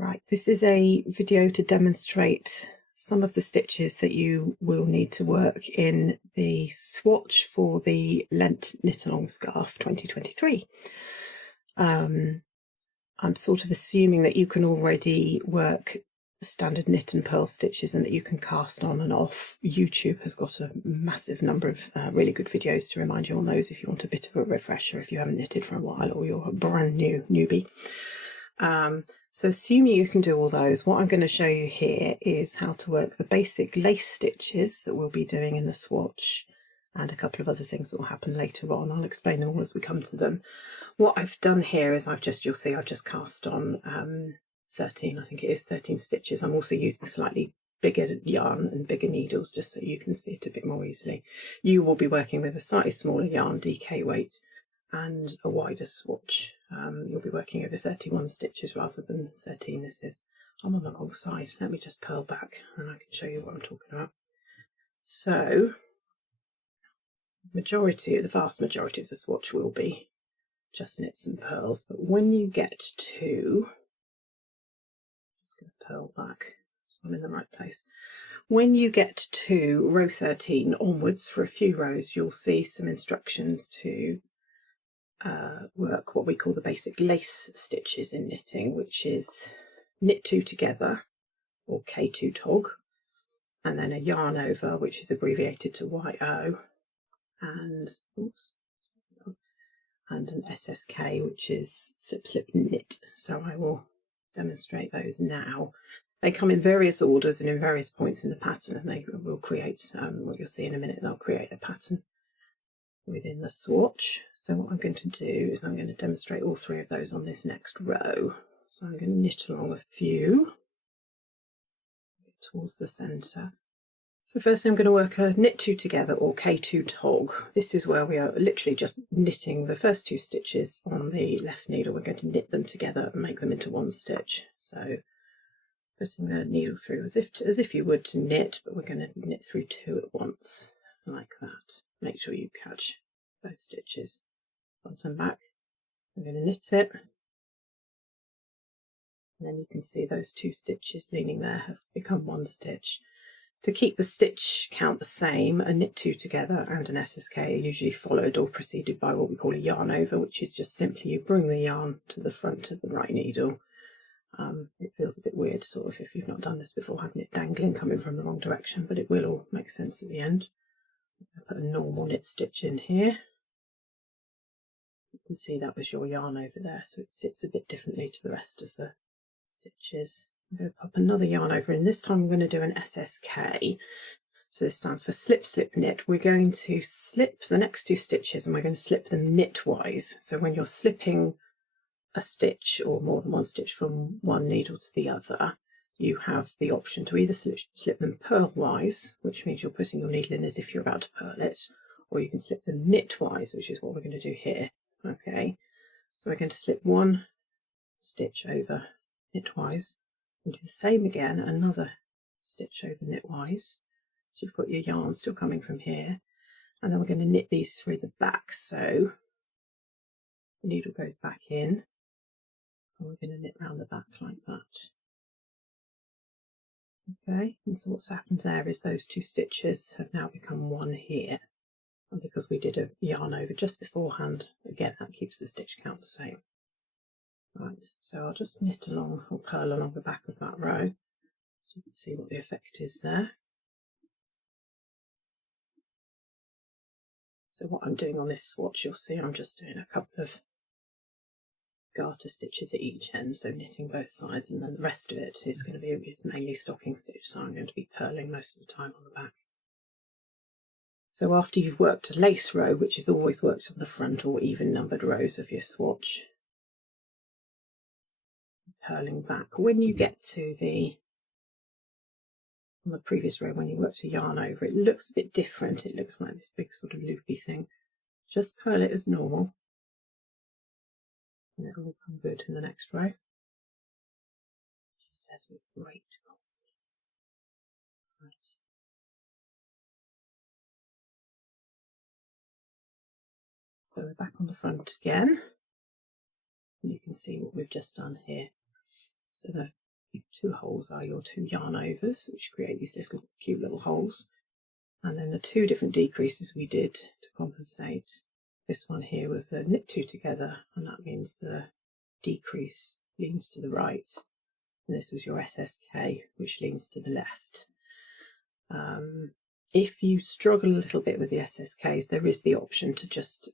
Right, this is a video to demonstrate some of the stitches that you will need to work in the swatch for the Lent Knitalong scarf 2023. I'm sort of assuming that you can already work standard knit and purl stitches and that you can cast on and off. YouTube has got a massive number of really good videos to remind you on those if you want a bit of a refresher if you haven't knitted for a while or you're a brand new newbie. So assuming you can do all those, what I'm going to show you here is how to work the basic lace stitches that we'll be doing in the swatch and a couple of other things that will happen later on. I'll explain them all as we come to them. What I've done here is you'll see I've just cast on 13, I think it is 13 stitches. I'm also using slightly bigger yarn and bigger needles just so you can see it a bit more easily. You will be working with a slightly smaller yarn DK weight and a wider swatch. You'll be working over 31 stitches rather than 13 this is. I'm on the wrong side. Let me just purl back and I can show you what I'm talking about. So the vast majority of the swatch will be just knits and purls, but when you get to, I'm just going to purl back so I'm in the right place. When you get to row 13 onwards for a few rows, you'll see some instructions to work what we call the basic lace stitches in knitting, which is knit 2 together or K2 tog, and then a yarn over, which is abbreviated to YO, and an SSK, which is slip slip knit. So I will demonstrate those now. They come in various orders and in various points in the pattern, and they will create what you'll see in a minute. They'll create a pattern within the swatch. So what I'm going to do is I'm going to demonstrate all three of those on this next row. So I'm going to knit along a few towards the centre. So first I'm going to work a knit 2 together or K2 tog. This is where we are literally just knitting the first 2 stitches on the left needle. We're going to knit them together and make them into one stitch. So putting the needle through as if you would to knit, but we're going to knit through 2 at once like that. Make sure you catch both stitches front and back. I'm going to knit it, and then you can see those 2 stitches leaning there have become one stitch. To keep the stitch count the same, a knit 2 together and an SSK are usually followed or preceded by what we call a yarn over, which is just simply you bring the yarn to the front of the right needle. It feels a bit weird sort of if you've not done this before, having it dangling coming from the wrong direction, but it will all make sense at the end. I'll put a normal knit stitch in here. You can see that was your yarn over there, so it sits a bit differently to the rest of the stitches. I'm going to pop another yarn over, and this time I'm going to do an SSK. So this stands for slip slip knit. We're going to slip the next 2 stitches and we're going to slip them knitwise. So when you're slipping a stitch or more than one stitch from one needle to the other, you have the option to either slip them purlwise, which means you're putting your needle in as if you're about to purl it, or you can slip them knitwise, which is what we're going to do here. Okay, so we're going to slip 1 stitch over knitwise and do the same again, another stitch over knitwise. So you've got your yarn still coming from here, and then we're going to knit these through the back. So the needle goes back in, and we're going to knit round the back like that. Okay, and so what's happened there is those 2 stitches have now become one here. And because we did a yarn over just beforehand, again, that keeps the stitch count the same. Right, so I'll just knit along or purl along the back of that row so you can see what the effect is there. So what I'm doing on this swatch, you'll see I'm just doing a couple of garter stitches at each end, so knitting both sides, and then the rest of it is going to be mainly stocking stitch, so I'm going to be purling most of the time on the back. So after you've worked a lace row, which is always worked on the front or even numbered rows of your swatch, purling back. When you get to on the previous row, when you worked a yarn over, it looks a bit different. It looks like this big sort of loopy thing. Just purl it as normal, and it'll all come good in the next row. She says with great confidence. Right. So we're back on the front again, and you can see what we've just done here. So the 2 holes are your 2 yarn overs, which create these little cute little holes. And then the 2 different decreases we did to compensate. This one here was a knit 2 together, and that means the decrease leans to the right. And this was your SSK, which leans to the left. If you struggle a little bit with the SSKs, there is the option to just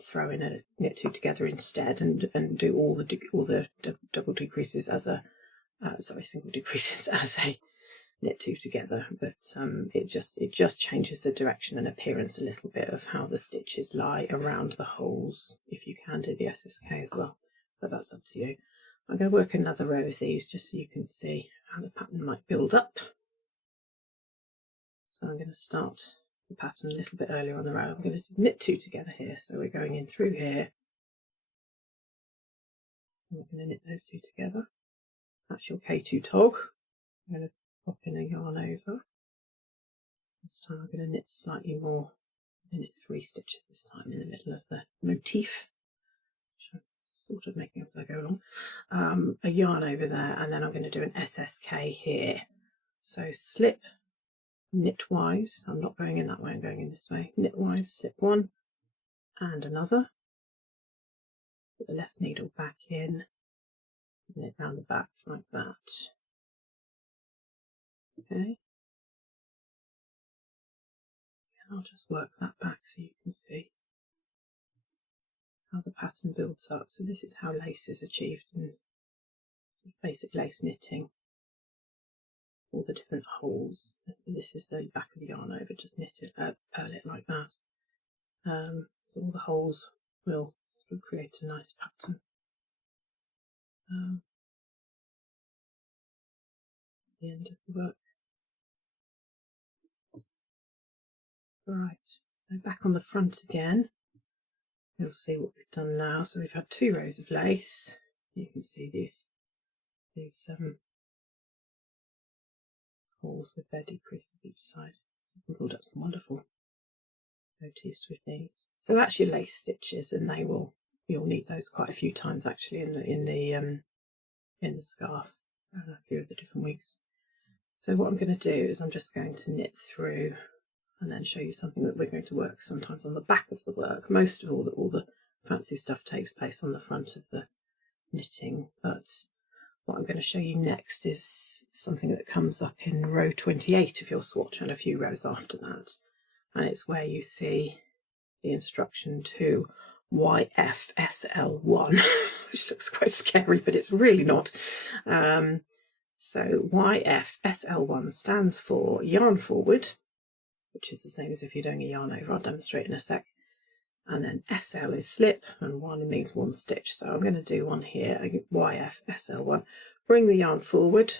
throw in a knit 2 together instead, and do all the double decreases as a single decreases as a knit 2 together. But it just changes the direction and appearance a little bit of how the stitches lie around the holes. If you can do the SSK as well, but that's up to you. I'm going to work another row of these just so you can see how the pattern might build up. So I'm going to start the pattern a little bit earlier on the row. I'm going to knit 2 together here, so we're going in through here. And we're going to knit those 2 together. That's your K2 tog. I'm going to pop in a yarn over. This time I'm going to knit slightly more. I'm going to knit 3 stitches this time in the middle of the motif, which I'm sort of making up as I go along. A yarn over there, and then I'm going to do an SSK here. So slip, knitwise. I'm not going in that way, I'm going in this way. Knitwise, slip 1 and another. Put the left needle back in, knit round the back like that. Okay. And I'll just work that back so you can see how the pattern builds up. So this is how lace is achieved in basic lace knitting. All the different holes. This is the back of the yarn over, just knit it, purl it like that. So all the holes will sort of create a nice pattern. The end of the work. Right, so back on the front again, you'll see what we've done now. So we've had 2 rows of lace. You can see these holes with their decreases each side. So we can build up some wonderful motifs with these. So that's your lace stitches, and you'll need those quite a few times actually in the scarf, a few of the different weeks. So what I'm going to do is I'm just going to knit through and then show you something that we're going to work sometimes on the back of the work. Most of all the fancy stuff takes place on the front of the knitting, but what I'm going to show you next is something that comes up in row 28 of your swatch and a few rows after that, and it's where you see the instruction to YFSL1 which looks quite scary, but it's really not. So YFSL1 stands for yarn forward, which is the same as if you're doing a yarn over. I'll demonstrate in a sec. And then SL is slip, and 1 means 1 stitch. So I'm going to do one here, YFSL1. Bring the yarn forward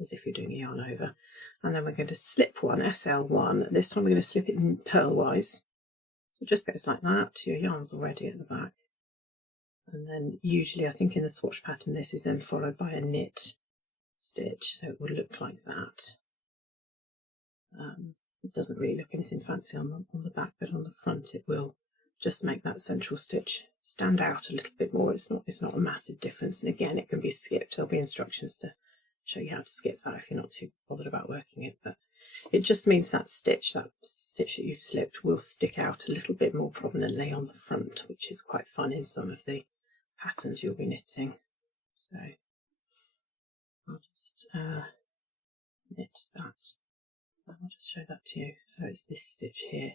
as if you're doing a yarn over, and then we're going to slip 1, SL1. This time we're going to slip it in purlwise. So it just goes like that. Your yarn's already at the back. And then usually, I think in the swatch pattern, this is then followed by a knit stitch, so it would look like that. It doesn't really look anything fancy on the back, but on the front it will just make that central stitch stand out a little bit more. It's not a massive difference, and again it can be skipped. There'll be instructions to show you how to skip that if you're not too bothered about working it, but it just means that stitch that you've slipped will stick out a little bit more prominently on the front, which is quite fun in some of the patterns you'll be knitting. So I'll just knit that. I'll just show that to you. So it's this stitch here.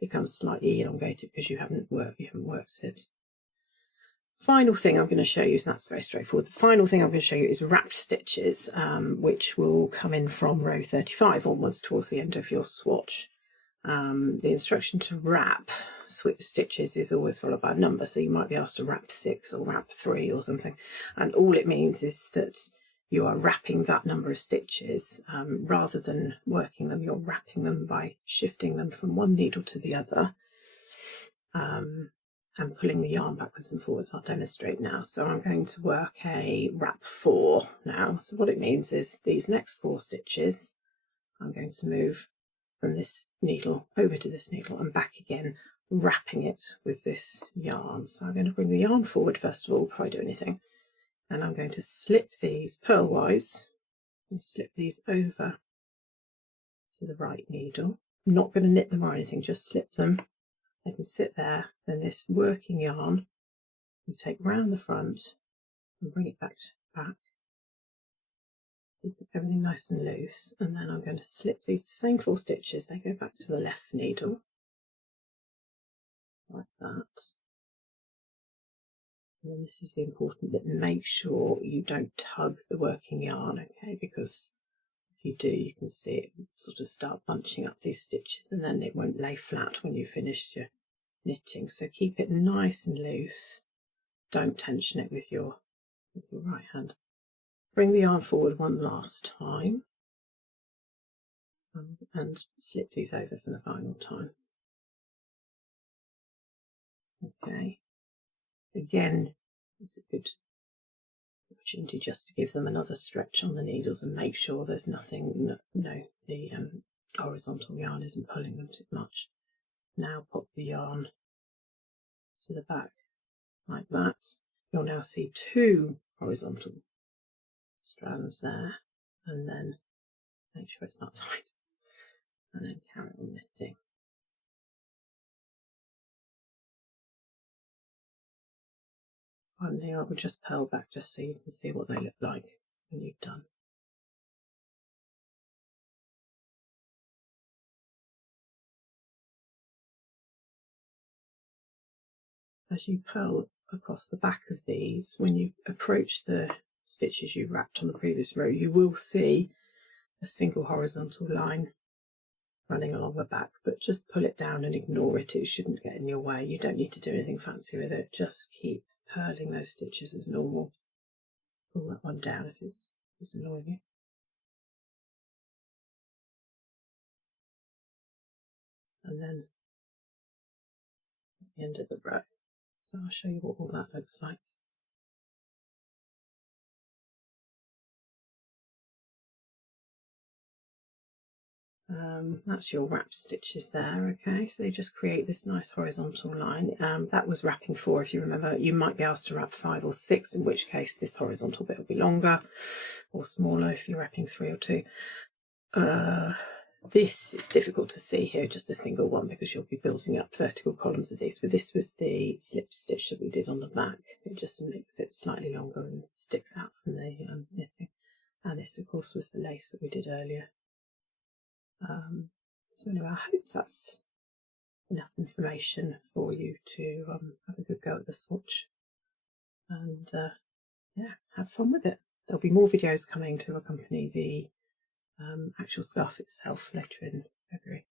Becomes slightly elongated because you haven't worked it. Final thing I'm going to show you, and that's very straightforward. The final thing I'm going to show you is wrapped stitches, which will come in from row 35 onwards towards the end of your swatch. The instruction to wrap stitches is always followed by a number, so you might be asked to wrap 6 or wrap 3 or something, and all it means is that you are wrapping that number of stitches. Rather than working them, you're wrapping them by shifting them from one needle to the other and pulling the yarn backwards and forwards. I'll demonstrate now. So I'm going to work a wrap 4 now. So what it means is these next 4 stitches, I'm going to move from this needle over to this needle and back again, wrapping it with this yarn. So I'm going to bring the yarn forward first of all before I do anything. and I'm going to slip these purlwise, slip these over to the right needle. I'm not going to knit them or anything, just slip them. They can sit there. Then this working yarn you take round the front and bring it back. Keep everything nice and loose, and then I'm going to slip these same 4 stitches. They go back to the left needle like that. And then this is the important bit, make sure you don't tug the working yarn, okay, because if you do, you can see it sort of start bunching up these stitches, and then it won't lay flat when you've finished your knitting. So keep it nice and loose, don't tension it with your right hand. Bring the yarn forward one last time and slip these over for the final time. Okay, again, it's a good opportunity just to give them another stretch on the needles and make sure there's nothing, the horizontal yarn isn't pulling them too much. Now pop the yarn to the back like that. You'll now see 2 horizontal strands there, and then make sure it's not tight, and then carry on knitting. Finally, I will just purl back just so you can see what they look like when you've done. As you purl across the back of these, when you approach the stitches you wrapped on the previous row, you will see a single horizontal line running along the back, but just pull it down and ignore it. It shouldn't get in your way. You don't need to do anything fancy with it. Just keep purling those stitches as normal. Pull that one down if it's annoying you. And then at the end of the row. So I'll show you what all that looks like. That's your wrap stitches there, okay, so they just create this nice horizontal line. That was wrapping 4, if you remember. You might be asked to wrap 5 or 6, in which case this horizontal bit will be longer or smaller if you're wrapping 3 or 2. This is difficult to see here, just a single one, because you'll be building up vertical columns of these, but this was the slip stitch that we did on the back. It just makes it slightly longer and sticks out from the knitting. And this, of course, was the lace that we did earlier. So anyway, I hope that's enough information for you to have a good go at the swatch, and yeah, have fun with it. There'll be more videos coming to accompany the actual scarf itself later in February.